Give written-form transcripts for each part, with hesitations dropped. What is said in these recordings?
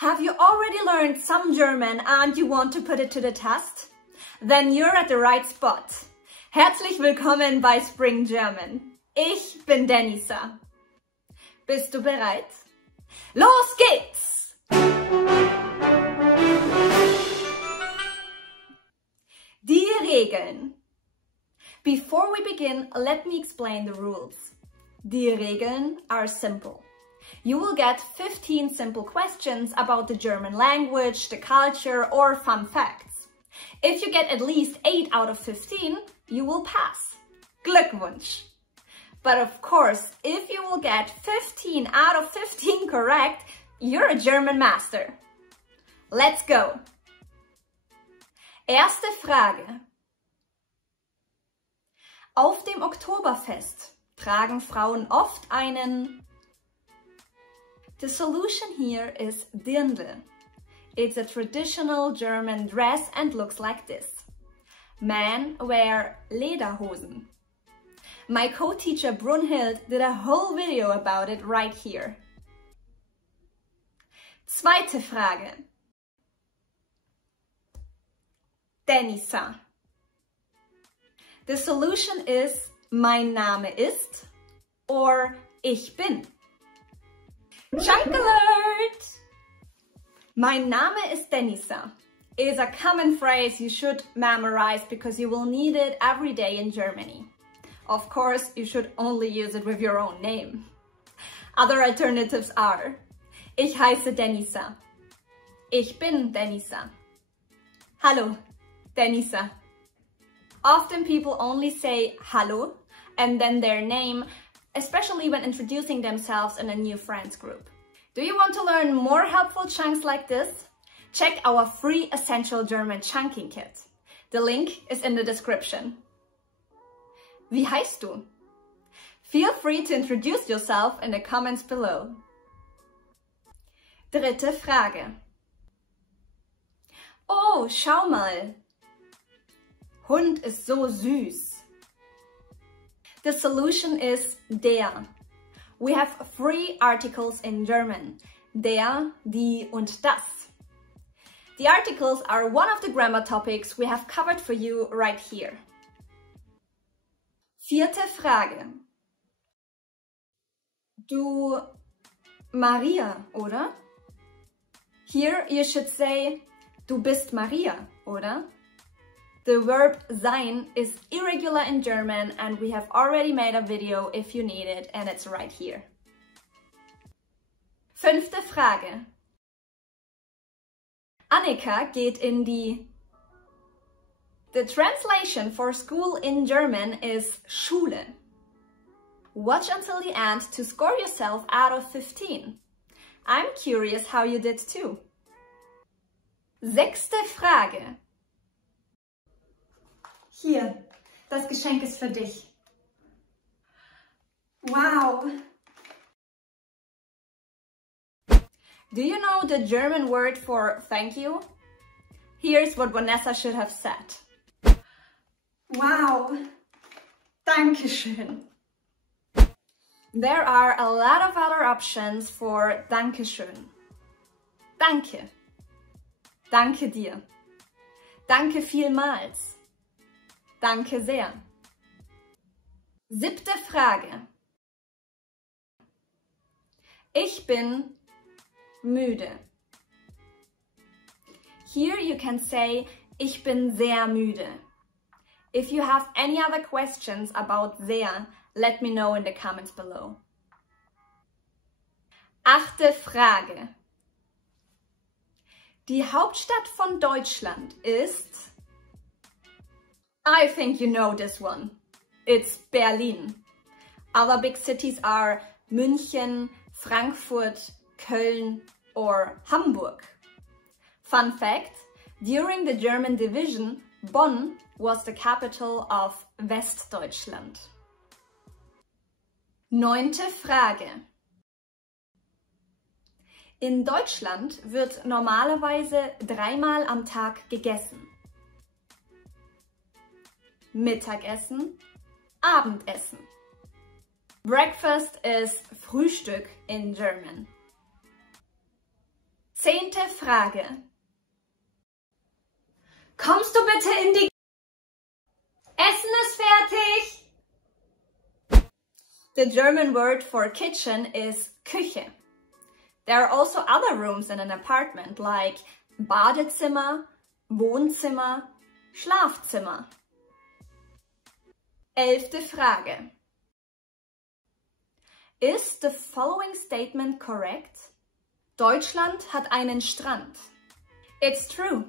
Have you already learned some German and you want to put it to the test? Then you're at the right spot. Herzlich willkommen bei Spring German. Ich bin Denisa. Bist du bereit? Los geht's! Die Regeln. Before we begin, let me explain the rules. Die Regeln are simple. You will get 15 simple questions about the German language, the culture, or fun facts. If you get at least 8 out of 15, you will pass. Glückwunsch! But of course, if you will get 15 out of 15 correct, you're a German master. Let's go! Erste Frage. Auf dem Oktoberfest tragen Frauen oft einen... The solution here is Dirndl. It's a traditional German dress and looks like this. Men wear Lederhosen. My co-teacher Brunhild did a whole video about it right here. Zweite Frage. Denisa. The solution is mein Name ist or ich bin. Chunk alert! Mein Name ist Denisa is a common phrase you should memorize because you will need it every day in Germany. Of course, you should only use it with your own name. Other alternatives are Ich heiße Denisa. Ich bin Denisa. Hallo, Denisa. Often people only say hallo and then their name, especially when introducing themselves in a new friends group. Do you want to learn more helpful chunks like this? Check our free Essential German Chunking Kit. The link is in the description. Wie heißt du? Feel free to introduce yourself in the comments below. Dritte Frage. Oh, schau mal. Hund ist so süß. The solution is der. We have 3 articles in German. Der, die und das. The articles are one of the grammar topics we have covered for you right here. Vierte Frage. Du Maria, oder? Here you should say du bist Maria, oder? The verb sein is irregular in German and we have already made a video if you need it and it's right here. Fünfte Frage. Annika geht in die... The translation for school in German is Schule. Watch until the end to score yourself out of 15. I'm curious how you did too. Sechste Frage. Hier, das Geschenk ist für dich. Wow! Do you know the German word for thank you? Here's what Vanessa should have said. Wow! Dankeschön. There are a lot of other options for Dankeschön. Danke. Danke dir. Danke vielmals. Danke sehr. Siebte Frage. Ich bin müde. Here you can say ich bin sehr müde. If you have any other questions about sehr, let me know in the comments below. Achte Frage. Die Hauptstadt von Deutschland ist... I think you know this one. It's Berlin. Other big cities are München, Frankfurt, Köln or Hamburg. Fun fact, during the German division, Bonn was the capital of Westdeutschland. Neunte Frage. In Deutschland wird normalerweise 3-mal am Tag gegessen. Mittagessen, Abendessen. Breakfast is Frühstück in German. 10. Frage. Kommst du bitte in die... Essen ist fertig! The German word for kitchen is Küche. There are also other rooms in an apartment like Badezimmer, Wohnzimmer, Schlafzimmer. 11. Frage. Is the following statement correct? Deutschland hat einen Strand. It's true.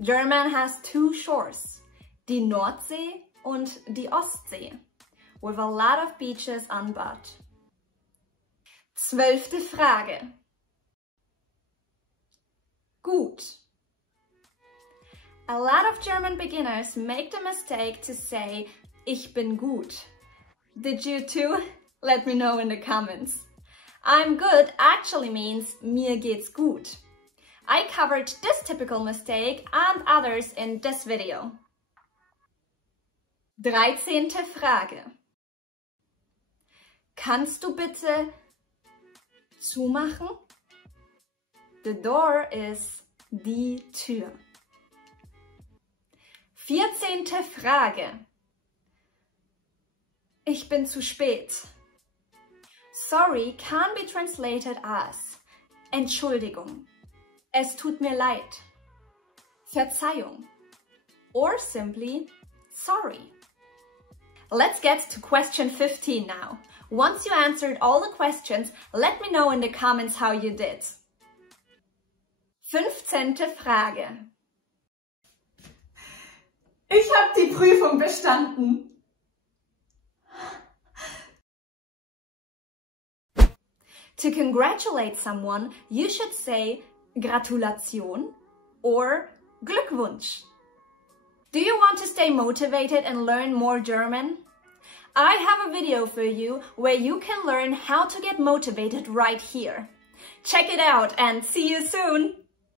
Germany has two shores, die Nordsee und die Ostsee, with a lot of beaches on board. 12. Frage. Gut. A lot of German beginners make the mistake to say, ich bin gut. Did you too? Let me know in the comments. I'm good actually means mir geht's gut. I covered this typical mistake and others in this video. 13. Frage. Kannst du bitte zumachen? The door is die Tür. 14. Frage. Ich bin zu spät. Sorry can be translated as Entschuldigung. Es tut mir leid. Verzeihung. Or simply sorry. Let's get to question 15 now. Once you answered all the questions, let me know in the comments how you did. 15. Frage. Ich habe die Prüfung bestanden. To congratulate someone, you should say Gratulation or Glückwunsch. Do you want to stay motivated and learn more German? I have a video for you where you can learn how to get motivated right here. Check it out and see you soon!